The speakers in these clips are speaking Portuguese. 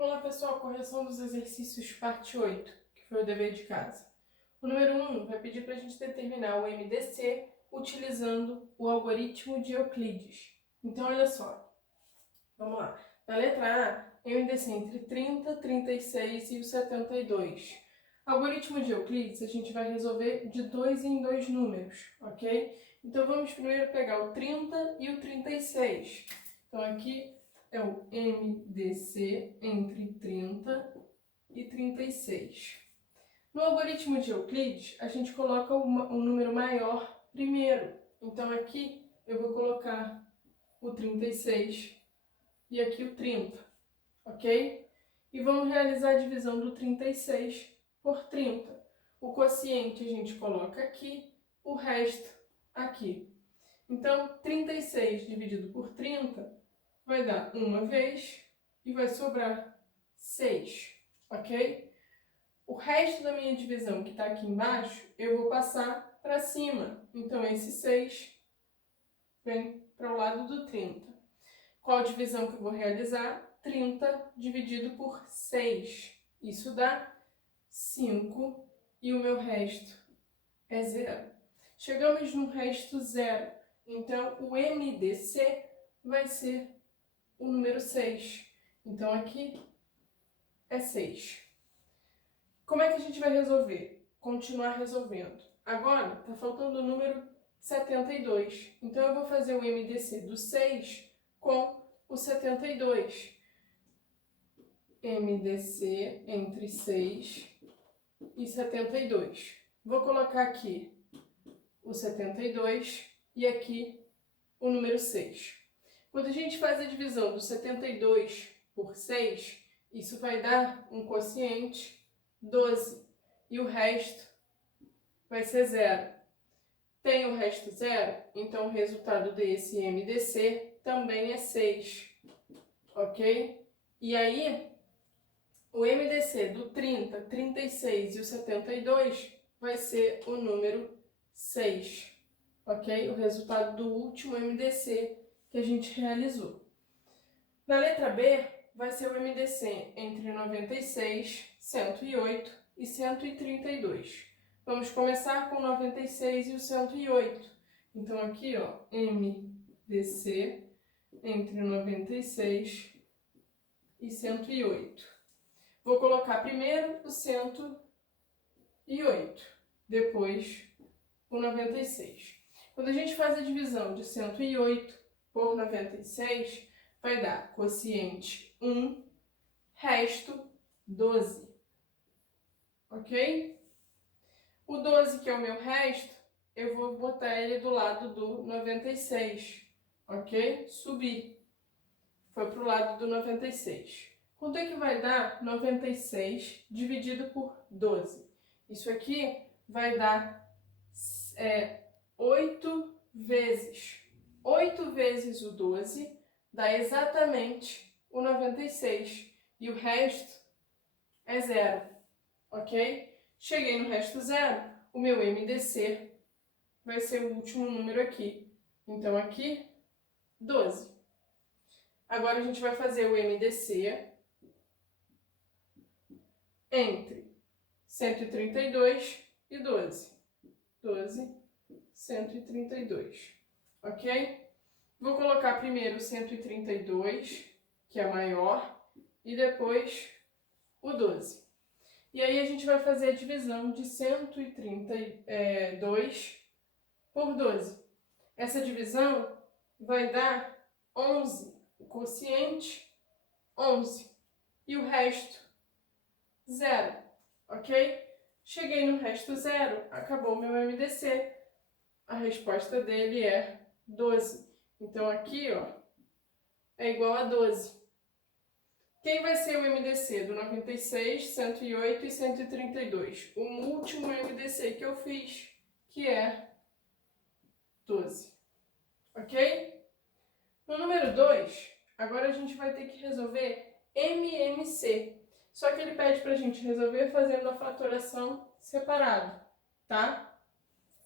Olá pessoal, correção dos exercícios parte 8, que foi o dever de casa. O número 1 vai pedir para a gente determinar o MDC utilizando o algoritmo de Euclides. Então olha só, vamos lá. Na letra A, MDC entre 30, 36 e o 72. Algoritmo de Euclides a gente vai resolver de 2 em 2 números, ok? Então vamos primeiro pegar o 30 e o 36. Então aqui é o MDC entre 30 e 36. No algoritmo de Euclides, a gente coloca um número maior primeiro. Então aqui eu vou colocar o 36 e aqui o 30, ok? E vamos realizar a divisão do 36 por 30. O quociente a gente coloca aqui, o resto aqui. Então, 36 dividido por 30 vai dar uma vez e vai sobrar 6, ok? O resto da minha divisão que está aqui embaixo, eu vou passar para cima. Então, esse 6 vem para o lado do 30. Qual divisão que eu vou realizar? 30 dividido por 6. Isso dá 5 e o meu resto é 0. Chegamos no resto 0. Então, o MDC vai ser o número 6. Então, aqui é 6. Como é que a gente vai resolver? Continuar resolvendo. Agora, está faltando o número 72. Então, eu vou fazer o MDC do 6 com o 72. MDC entre 6 e 72. Vou colocar aqui o 72 e aqui o número 6. Quando a gente faz a divisão do 72 por 6, isso vai dar um quociente 12 e o resto vai ser 0. Tem o resto 0, então o resultado desse MDC também é 6, ok? E aí, o MDC do 30, 36 e o 72 vai ser o número 6, ok? O resultado do último MDC que a gente realizou. Na letra B, vai ser o MDC entre 96, 108 e 132. Vamos começar com o 96 e o 108. Então, aqui, ó, MDC entre 96 e 108. Vou colocar primeiro o 108, depois o 96. Quando a gente faz a divisão de 108 por 96, vai dar quociente 1, resto 12, ok? O 12, que é o meu resto, eu vou botar ele do lado do 96, ok? Subir, foi para o lado do 96. Quanto é que vai dar 96 dividido por 12? Isso aqui vai dar 8 vezes. 8 vezes o 12 dá exatamente o 96 e o resto é 0, ok? Cheguei no resto 0, o meu MDC vai ser o último número aqui. Então, aqui, 12. Agora, a gente vai fazer o MDC entre 132 e 12. 12, 132, ok? Vou colocar primeiro o 132, que é maior, e depois o 12. E aí a gente vai fazer a divisão de 132 por 12. Essa divisão vai dar 11, o quociente 11, e o resto 0, ok? Cheguei no resto 0, acabou meu MDC. A resposta dele é 12. Então aqui, ó, é igual a 12. Quem vai ser o MDC do 96, 108 e 132? O último MDC que eu fiz, que é 12. Ok? No número 2, agora a gente vai ter que resolver MMC. Só que ele pede para a gente resolver fazendo a fatoração separado, tá?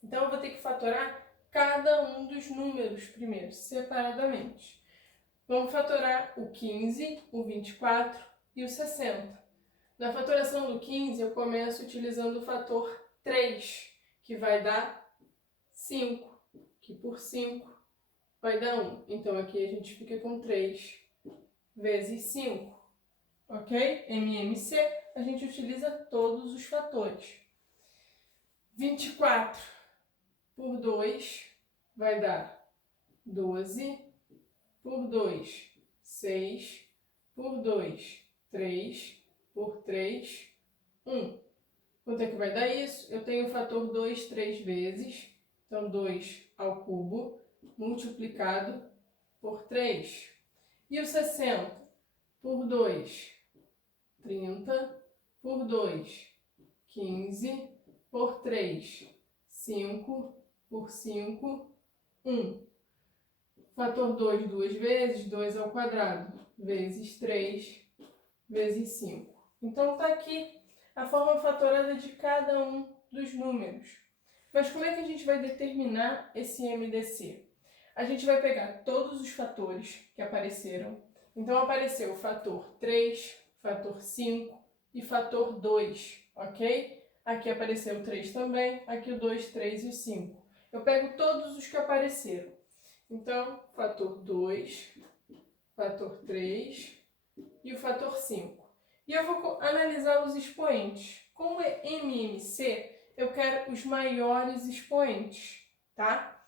Então eu vou ter que fatorar cada um dos números primeiro, separadamente. Vamos fatorar o 15, o 24, e o 60. Na fatoração do 15, eu começo utilizando o fator 3, que vai dar 5, que por 5 vai dar 1. Então, aqui a gente fica com 3 vezes 5, ok? MMC, a gente utiliza todos os fatores. 24 por 2 vai dar 12, por 2, 6, por 2, 3, por 3, 1. Quanto é que vai dar isso? Eu tenho o fator 2 3 vezes, então 2 ao cubo, multiplicado por 3. E o 60 por 2, 30, por 2, 15, por 3, 5, por 5, 1. Fator 2 duas vezes, 2 ao quadrado, vezes 3, vezes 5. Então, está aqui a forma fatorada de cada um dos números. Mas como é que a gente vai determinar esse MDC? A gente vai pegar todos os fatores que apareceram. Então, apareceu o fator 3, fator 5 e fator 2, ok? Aqui apareceu o 3 também, aqui o 2, 3 e o 5. Eu pego todos os que apareceram. Então, fator 2, fator 3 e o fator 5. E eu vou analisar os expoentes. Como é MMC, eu quero os maiores expoentes, tá?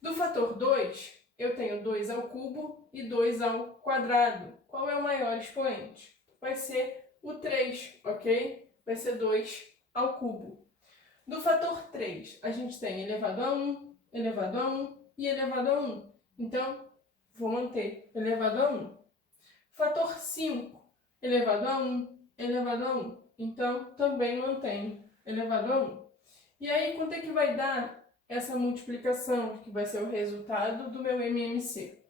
Do fator 2, eu tenho 2 ao cubo e 2 ao quadrado. Qual é o maior expoente? Vai ser o 3, ok? Vai ser 2 ao cubo. Do fator 3, a gente tem elevado a 1, elevado a 1 e elevado a 1. Então, vou manter elevado a 1. Fator 5, elevado a 1, elevado a 1. Então, também mantenho elevado a 1. E aí, quanto é que vai dar essa multiplicação, que vai ser o resultado do meu MMC?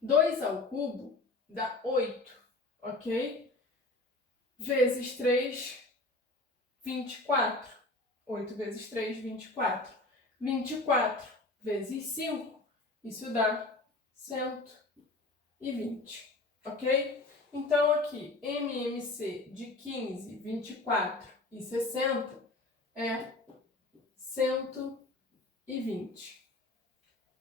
2 ao cubo dá 8, ok? Vezes 3, 24. 8 vezes 3, 24. 24 vezes 5, isso dá 120, ok? Então, aqui, MMC de 15, 24 e 60 é 120.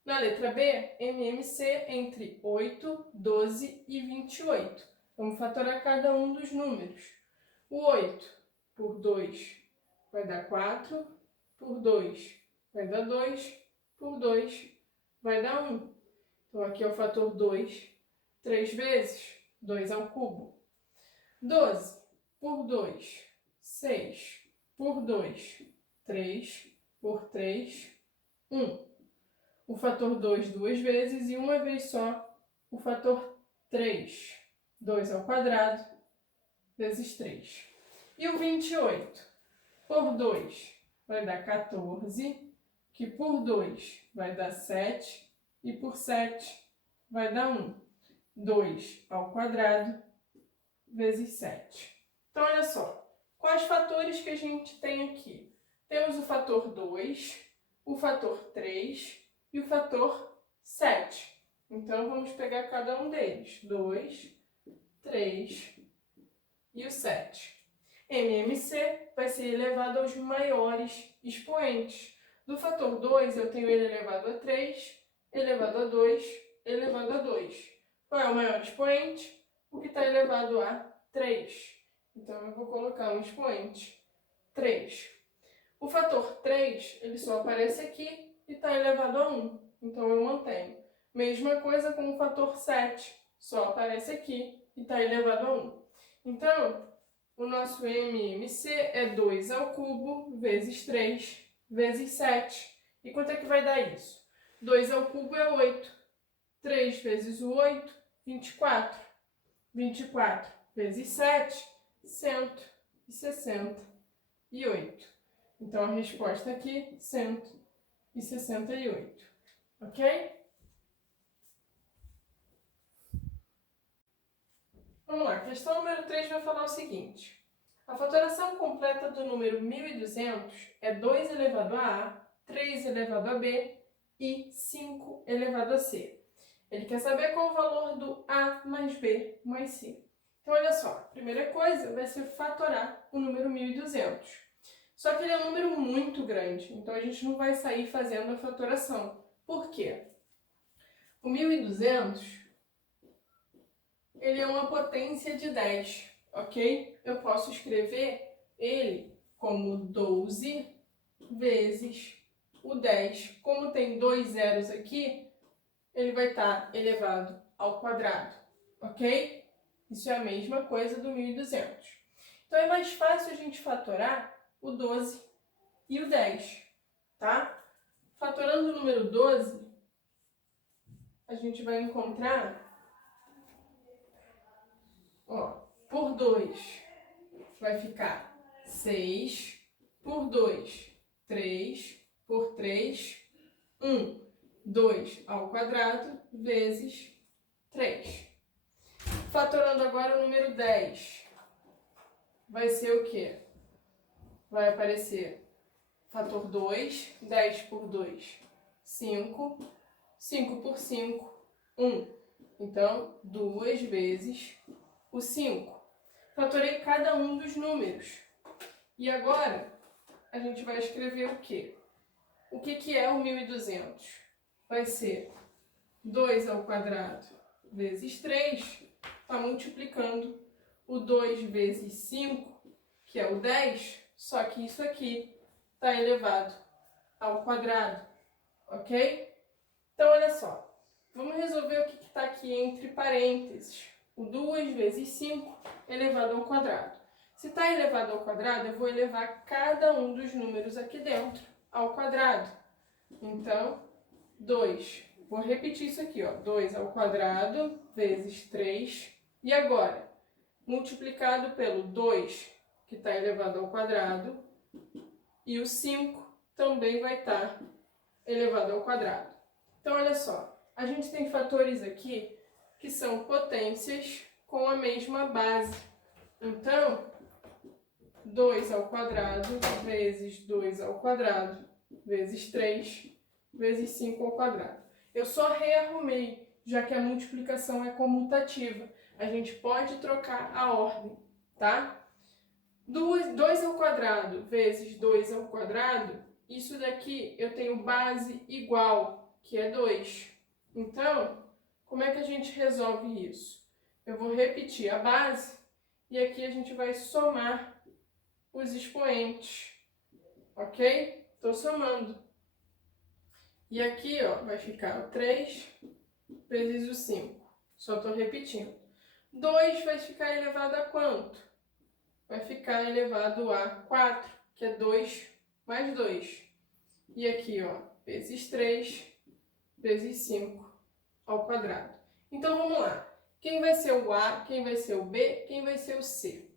Na letra B, MMC entre 8, 12 e 28. Vamos fatorar cada um dos números. O 8 por 2 vai dar 4, por 2 vai dar 2, por 2 vai dar 1. Então, aqui é o fator 2, 3 vezes, 2 ao cubo. 12 por 2, 6, por 2, 3, por 3, 1. O fator 2 duas vezes e uma vez só o fator 3, 2 ao quadrado, vezes 3. E o 28 por 2 vai dar 14, que por 2 vai dar 7 e por 7 vai dar 1. 2 ao quadrado vezes 7. Então, olha só, quais fatores que a gente tem aqui? Temos o fator 2, o fator 3 e o fator 7. Então, vamos pegar cada um deles. 2, 3 e o 7. MMC vai ser elevado aos maiores expoentes. Do fator 2, eu tenho ele elevado a 3, elevado a 2, elevado a 2. Qual é o maior expoente? O que está elevado a 3. Então, eu vou colocar um expoente 3. O fator 3, ele só aparece aqui e está elevado a 1. Então, eu mantenho. Mesma coisa com o fator 7. Só aparece aqui e está elevado a 1. Então, o nosso MMC é 2 ao cubo vezes 3 vezes 7. E quanto é que vai dar isso? 2 ao cubo é 8. 3 vezes o 8, 24. 24 vezes 7, 168. Então, a resposta aqui, 168. Ok? Vamos lá, questão número 3 vai falar o seguinte. A fatoração completa do número 1200 é 2 elevado a A, 3 elevado a B e 5 elevado a C. Ele quer saber qual o valor do A mais B mais C. Então, olha só, a primeira coisa vai ser fatorar o número 1.200. Só que ele é um número muito grande, então a gente não vai sair fazendo a fatoração. Por quê? O 1.200, ele é uma potência de 10, ok? Eu posso escrever ele como 12 vezes o 10. Como tem dois zeros aqui, ele vai estar elevado ao quadrado, ok? Isso é a mesma coisa do 1.200. Então, é mais fácil a gente fatorar o 12 e o 10, tá? Fatorando o número 12, a gente vai encontrar, ó, por 2 vai ficar 6, por 2, 3, por 3, 1, 2 ao quadrado vezes 3. Fatorando agora o número 10, vai ser o quê? Vai aparecer fator 2, 10 por 2, 5, 5 por 5, 1. Então, 2 vezes o 5. Fatorei cada um dos números. E agora, a gente vai escrever o quê? O que é o 1.200? Vai ser 2 ao quadrado vezes 3, está multiplicando o 2 vezes 5, que é o 10, só que isso aqui está elevado ao quadrado, ok? Então, olha só, vamos resolver o que está aqui entre parênteses. O 2 vezes 5 elevado ao quadrado. Se está elevado ao quadrado, eu vou elevar cada um dos números aqui dentro ao quadrado. Então, 2. Vou repetir isso aqui, ó. 2 ao quadrado vezes 3. E agora, multiplicado pelo 2, que está elevado ao quadrado, e o 5 também vai estar elevado ao quadrado. Então, olha só, a gente tem fatores aqui que são potências com a mesma base. Então, 2 ao quadrado vezes 2 ao quadrado vezes 3 vezes 5 ao quadrado. Eu só rearrumei, já que a multiplicação é comutativa. A gente pode trocar a ordem, tá? 2 ao quadrado vezes 2 ao quadrado, isso daqui eu tenho base igual, que é 2. Então, como é que a gente resolve isso? Eu vou repetir a base e aqui a gente vai somar os expoentes, ok? Estou somando. E aqui, ó, vai ficar o 3 vezes o 5. Só estou repetindo. 2 vai ficar elevado a quanto? Vai ficar elevado a 4, que é 2 mais 2. E aqui, ó, vezes 3 vezes 5 ao quadrado. Então, vamos lá. Quem vai ser o A, quem vai ser o B, quem vai ser o C?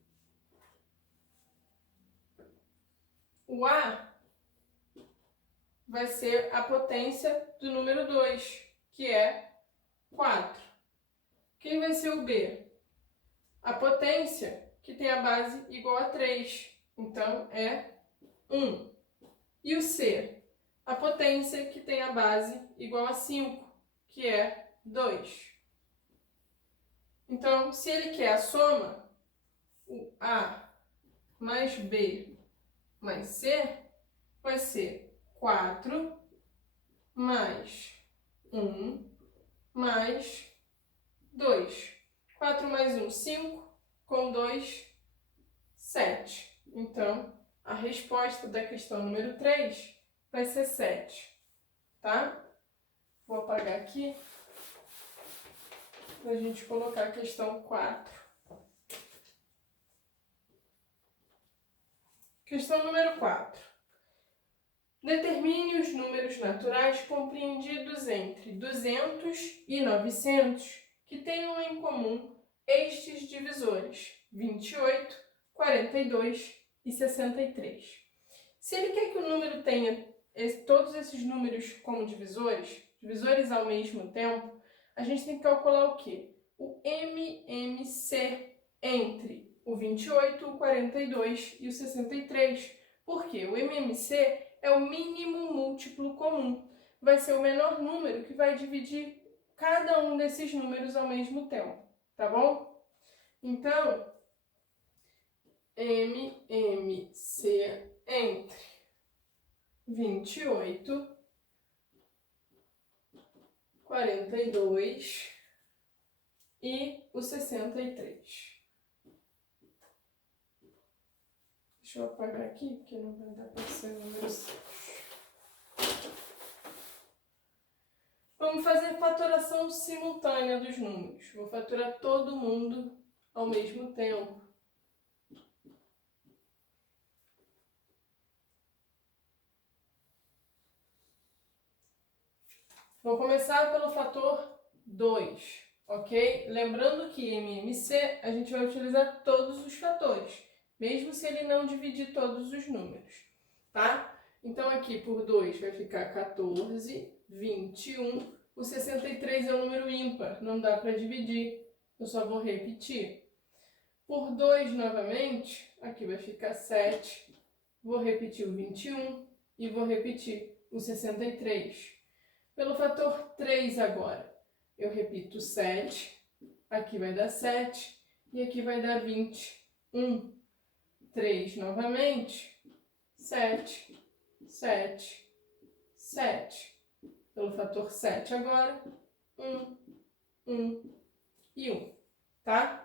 O A vai ser a potência do número 2, que é 4. Quem vai ser o B? A potência que tem a base igual a 3, então é 1. E o C? A potência que tem a base igual a 5, que é 2. Então, se ele quer a soma, o A mais B mais C vai ser 4 mais 1 mais 2. 4 mais 1, 5, com 2, 7. Então, a resposta da questão número 3 vai ser 7, tá? Vou apagar aqui para a gente colocar a questão 4. Questão número 4. Determine os números naturais compreendidos entre 200 e 900 que tenham em comum estes divisores, 28, 42 e 63. Se ele quer que o número tenha todos esses números como divisores ao mesmo tempo, a gente tem que calcular o quê? O MMC entre o 28, o 42 e o 63. Por quê? O MMC é o mínimo múltiplo comum. Vai ser o menor número que vai dividir cada um desses números ao mesmo tempo, tá bom? Então, MMC entre 28, 42 e o 63. Deixa eu apagar aqui, porque não vai dar para ser número 6. Vamos fazer fatoração simultânea dos números. Vou fatorar todo mundo ao mesmo tempo. Vou começar pelo fator 2, ok? Lembrando que MMC a gente vai utilizar todos os fatores, mesmo se ele não dividir todos os números, tá? Então aqui por 2 vai ficar 14, 21. O 63 é um número ímpar, não dá para dividir, eu só vou repetir. Por 2 novamente, aqui vai ficar 7, vou repetir o 21 e vou repetir o 63. Pelo fator 3 agora, eu repito 7, aqui vai dar 7 e aqui vai dar 21. 3 novamente, 7, 7, 7. Pelo fator 7 agora, 1, 1 e 1, tá?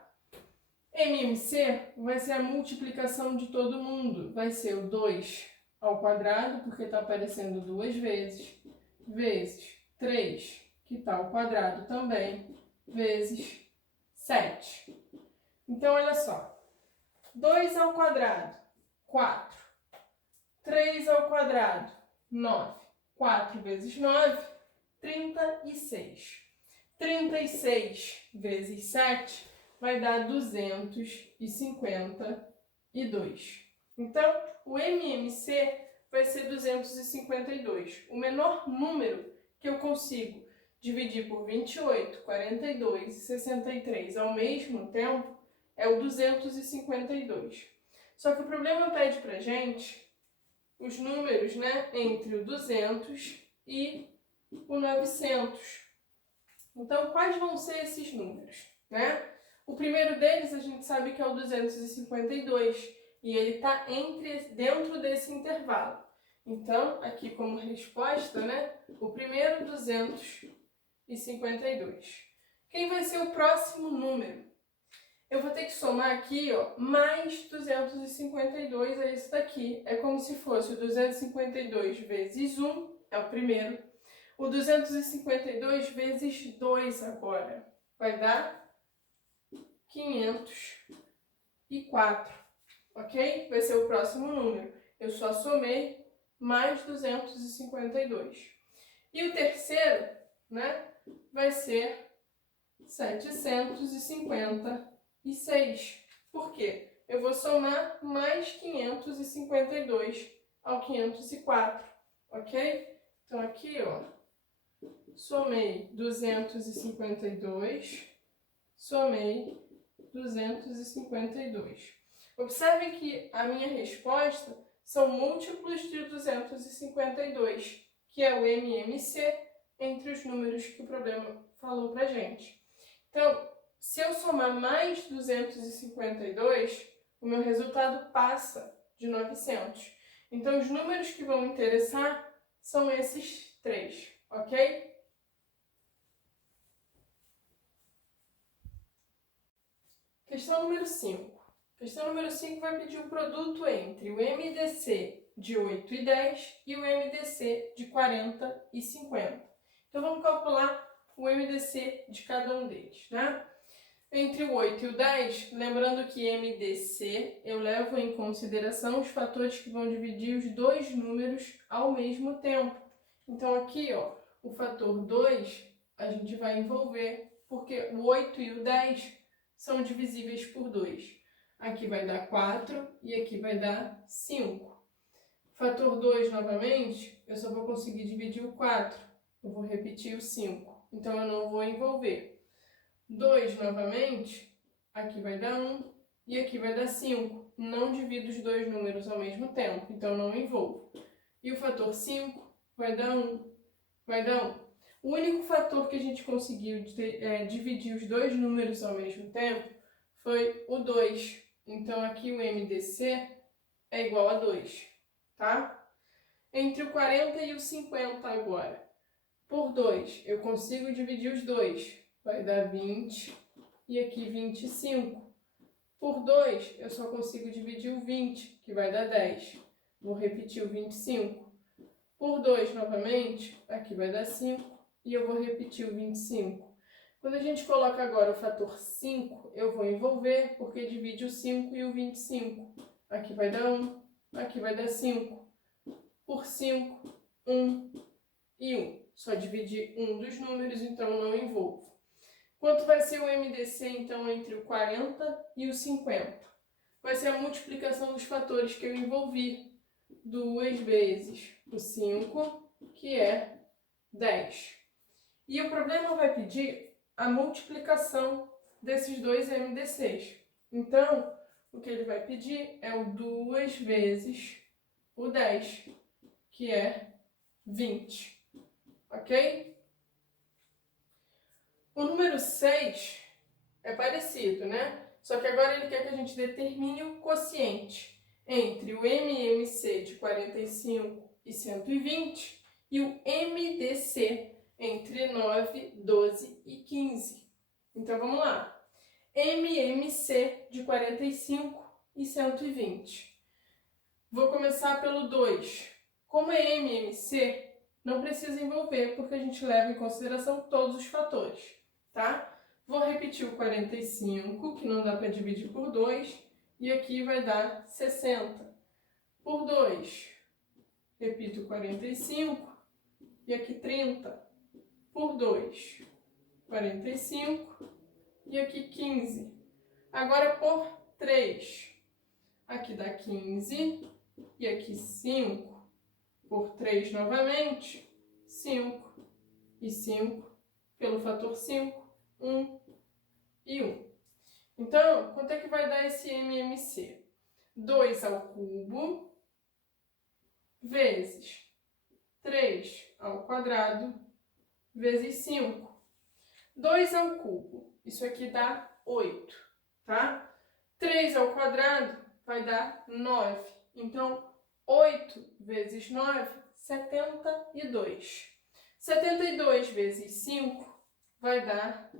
MMC vai ser a multiplicação de todo mundo. Vai ser o 2 ao quadrado, porque está aparecendo duas vezes, vezes 3, que está ao quadrado também, vezes 7. Então, olha só. 2 ao quadrado, 4. 3 ao quadrado, 9. 4 vezes 9, 36. 36 vezes 7 vai dar 252. Então, o MMC vai ser 252. O menor número que eu consigo dividir por 28, 42 e 63 ao mesmo tempo é o 252. Só que o problema pede pra gente os números, né, entre o 200 e o 900. Então, quais vão ser esses números, né? O primeiro deles a gente sabe que é o 252 e ele está dentro desse intervalo. Então, aqui como resposta, né, o primeiro 252. Quem vai ser o próximo número? Eu vou ter que somar aqui, ó, mais 252 a esse daqui. É como se fosse o 252 vezes 1, é o primeiro. O 252 vezes 2 agora vai dar 504, ok? Vai ser o próximo número. Eu só somei mais 252. E o terceiro, né, vai ser 756. Por quê? Eu vou somar mais 552 ao 504, ok? Então aqui, ó, somei 252, somei 252. Observem que a minha resposta são múltiplos de 252, que é o MMC, entre os números que o problema falou pra gente. Então, se eu somar mais 252, o meu resultado passa de 900. Então, os números que vão interessar são esses três, ok? Questão número 5. Questão número 5 vai pedir o produto entre o MDC de 8 e 10 e o MDC de 40 e 50. Então, vamos calcular o MDC de cada um deles, né? Entre o 8 e o 10, lembrando que MDC eu levo em consideração os fatores que vão dividir os dois números ao mesmo tempo. Então aqui, ó, o fator 2 a gente vai envolver, porque o 8 e o 10 são divisíveis por 2. Aqui vai dar 4 e aqui vai dar 5. Fator 2 novamente, eu só vou conseguir dividir o 4. Eu vou repetir o 5. Então eu não vou envolver. 2 novamente, aqui vai dar 1 e aqui vai dar 5. Não divido os dois números ao mesmo tempo, então não envolvo. E o fator 5 vai dar 1. Vai dar 1. O único fator que a gente conseguiu dividir os dois números ao mesmo tempo foi o 2. Então, aqui o MDC é igual a 2, tá? Entre o 40 e o 50 agora. Por 2, eu consigo dividir os dois. Vai dar 20 e aqui 25. Por 2, eu só consigo dividir o 20, que vai dar 10. Vou repetir o 25. Por 2 novamente, aqui vai dar 5 e eu vou repetir o 25. Quando a gente coloca agora o fator 5, eu vou envolver, porque divide o 5 e o 25. Aqui vai dar 1, aqui vai dar 5. Por 5, 1 e 1. Só dividir um dos números, então não envolvo. Quanto vai ser o MDC, então, entre o 40 e o 50? Vai ser a multiplicação dos fatores que eu envolvi. 2 vezes o 5, que é 10. E o problema vai pedir a multiplicação desses dois MDCs. Então, o que ele vai pedir é o 2 vezes o 10, que é 20. Ok? O número 6 é parecido, né? Só que agora ele quer que a gente determine o quociente entre o MMC de 45 e 120 e o MDC entre 9, 12 e 15. Então, vamos lá. MMC de 45 e 120. Vou começar pelo 2. Como é MMC, não precisa envolver, porque a gente leva em consideração todos os fatores, tá? Vou repetir o 45, que não dá para dividir por 2, e aqui vai dar 60. Por 2, repito o 45, e aqui 30. Por 2, 45, e aqui 15. Agora por 3, aqui dá 15, e aqui 5. Por 3 novamente, 5. E 5, pelo fator 5, 1 e 1. Então, quanto é que vai dar esse MMC? 2 ao cubo vezes 3 ao quadrado vezes 5. 2 ao cubo, isso aqui dá 8, tá? 3 ao quadrado vai dar 9. Então, 8 vezes 9, 72. 72 vezes 5 vai dar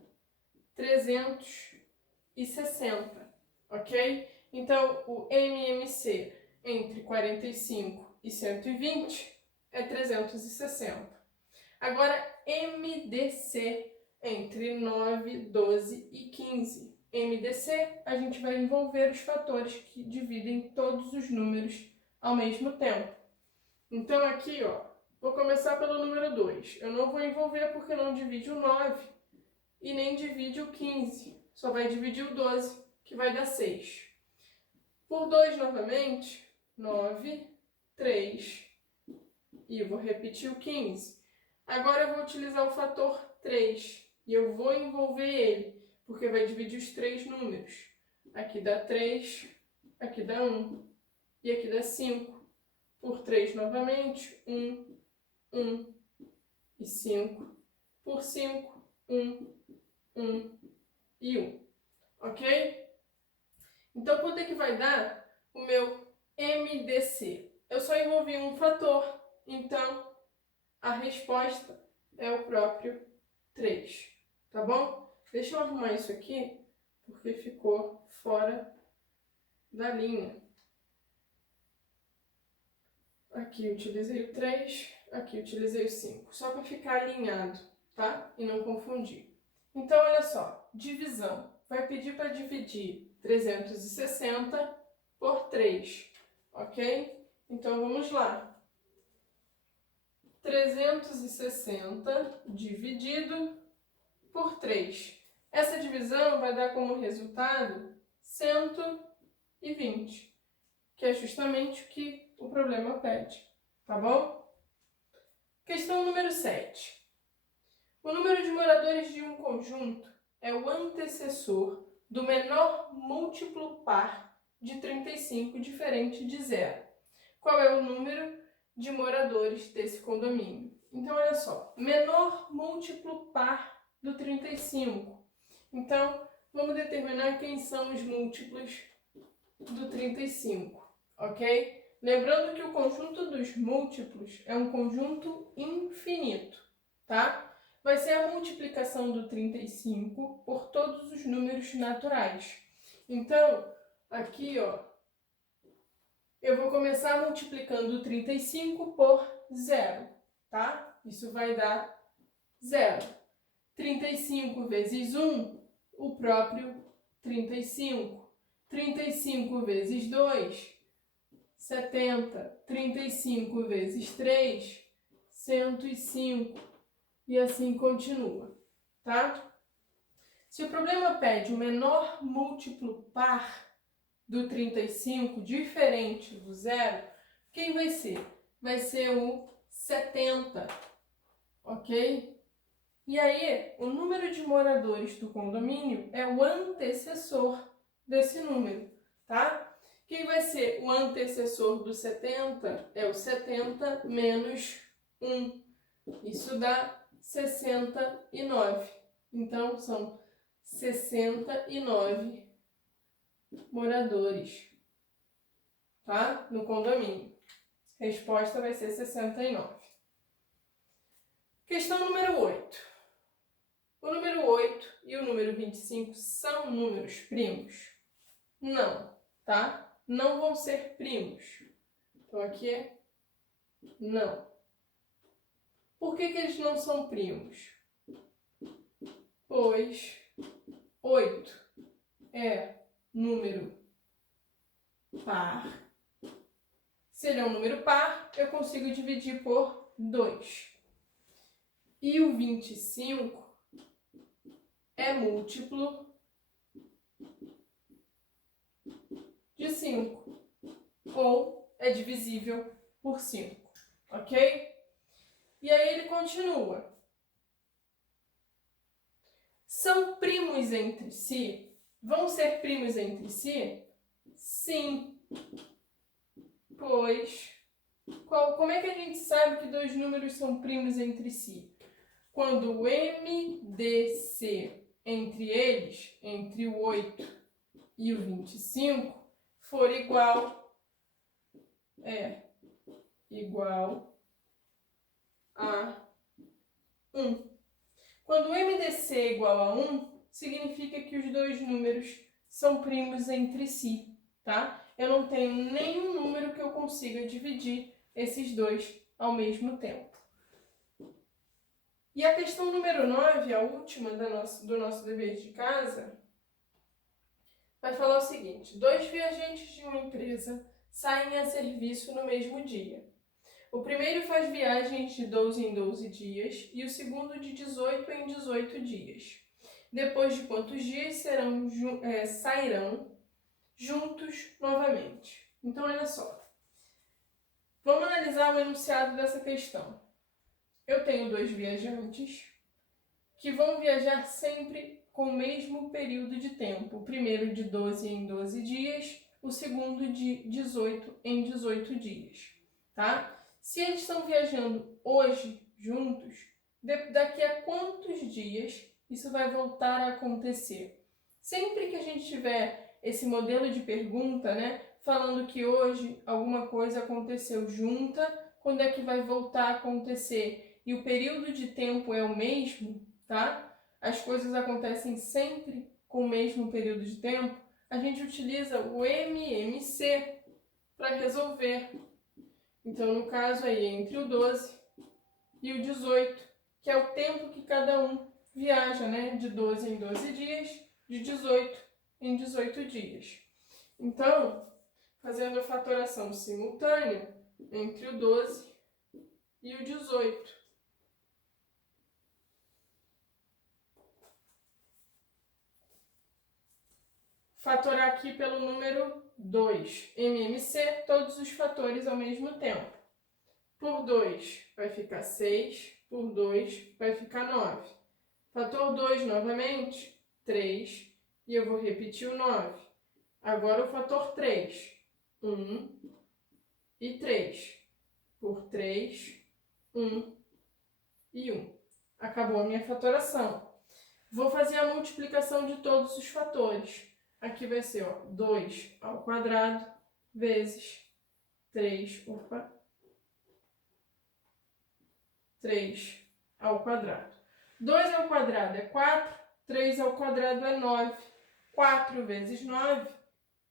360, ok? Então, o MMC entre 45 e 120 é 360. Agora, MDC entre 9, 12 e 15. MDC, a gente vai envolver os fatores que dividem todos os números ao mesmo tempo. Então, aqui, ó, vou começar pelo número 2. Eu não vou envolver porque não divide o 9 e nem divide o 15. Só vai dividir o 12, que vai dar 6. Por 2 novamente, 9, 3 e eu vou repetir o 15. Agora eu vou utilizar o fator 3 e eu vou envolver ele, porque vai dividir os 3 números. Aqui dá 3, aqui dá 1 e aqui dá 5. Por 3 novamente, 1, 1 e 5. Por 5, 1, 1 e 1. Ok? Então, quanto é que vai dar o meu MDC? Eu só envolvi um fator, então a resposta é o próprio 3, tá bom? Deixa eu arrumar isso aqui, porque ficou fora da linha. Aqui eu utilizei o 3, aqui eu utilizei o 5, só para ficar alinhado, tá? E não confundir. Então, olha só, divisão. Vai pedir para dividir 360 por 3, ok? Então, vamos lá. 360 dividido por 3. Essa divisão vai dar como resultado 120, que é justamente o que o problema pede, tá bom? Questão número 7. O número de moradores de um conjunto é o antecessor do menor múltiplo par de 35 diferente de zero. Qual é o número de moradores desse condomínio? Então, olha só, menor múltiplo par do 35. Então, vamos determinar quem são os múltiplos do 35, ok? Lembrando que o conjunto dos múltiplos é um conjunto infinito, tá? Vai ser a multiplicação do 35 por todos os números naturais. Então, aqui, ó, eu vou começar multiplicando o 35 por 0, tá? Isso vai dar 0. 35 vezes 1, o próprio 35. 35 vezes 2, 70. 35 vezes 3, 105. E assim continua, tá? Se o problema pede o menor múltiplo par do 35, diferente do zero, quem vai ser? Vai ser o 70, ok? E aí, o número de moradores do condomínio é o antecessor desse número, tá? Quem vai ser o antecessor do 70? É o 70 menos 1. Isso dá 69. Então, são 69 moradores, tá? No condomínio. Resposta vai ser 69. Questão número 8. O número 8 e o número 25 são números primos? Não, tá? Não vão ser primos. Então, aqui é não. Por que eles não são primos? Pois 8 é número par. Se ele é um número par, eu consigo dividir por 2. E o 25 é múltiplo de 5, ou é divisível por 5, ok? E aí ele continua. São primos entre si? Vão ser primos entre si? Sim. Pois, como é que a gente sabe que dois números são primos entre si? Quando o MDC entre eles, entre o 8 e o 25, for igual a 1. Quando o MDC é igual a 1, significa que os dois números são primos entre si, tá? Eu não tenho nenhum número que eu consiga dividir esses dois ao mesmo tempo. E a questão número 9, a última do nosso dever de casa, vai falar o seguinte: 2 viajantes de uma empresa saem a serviço no mesmo dia. O primeiro faz viagens de 12 em 12 dias e o segundo de 18 em 18 dias. Depois de quantos dias sairão juntos novamente? Então, olha só. Vamos analisar o enunciado dessa questão. Eu tenho 2 viajantes que vão viajar sempre com o mesmo período de tempo. O primeiro de 12 em 12 dias, o segundo de 18 em 18 dias, tá? Se eles estão viajando hoje juntos, daqui a quantos dias isso vai voltar a acontecer? Sempre que a gente tiver esse modelo de pergunta, né, falando que hoje alguma coisa aconteceu junta, quando é que vai voltar a acontecer? E o período de tempo é o mesmo, tá? As coisas acontecem sempre com o mesmo período de tempo. A gente utiliza o MMC para resolver. Então, no caso aí, entre o 12 e o 18, que é o tempo que cada um viaja, né? De 12 em 12 dias, de 18 em 18 dias. Então, fazendo a fatoração simultânea entre o 12 e o 18. Fatorar aqui pelo número 2. MMC, todos os fatores ao mesmo tempo. Por 2 vai ficar 6, por 2 vai ficar 9. Fator 2 novamente, 3, e eu vou repetir o 9. Agora o fator 3, 1 e 3. Por 3, 1 e 1. Acabou a minha fatoração. Vou fazer a multiplicação de todos os fatores. Aqui vai ser, ó, 2 ao quadrado vezes 3 ao quadrado. 2 ao quadrado é 4, 3 ao quadrado é 9. 4 vezes 9,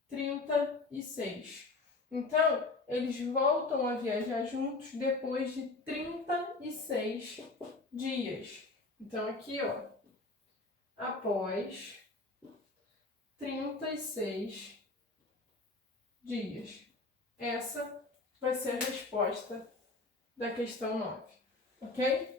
36. Então, eles voltam a viajar juntos depois de 36 dias. Então, aqui, ó, após 36 dias. Essa vai ser a resposta da questão 9, ok?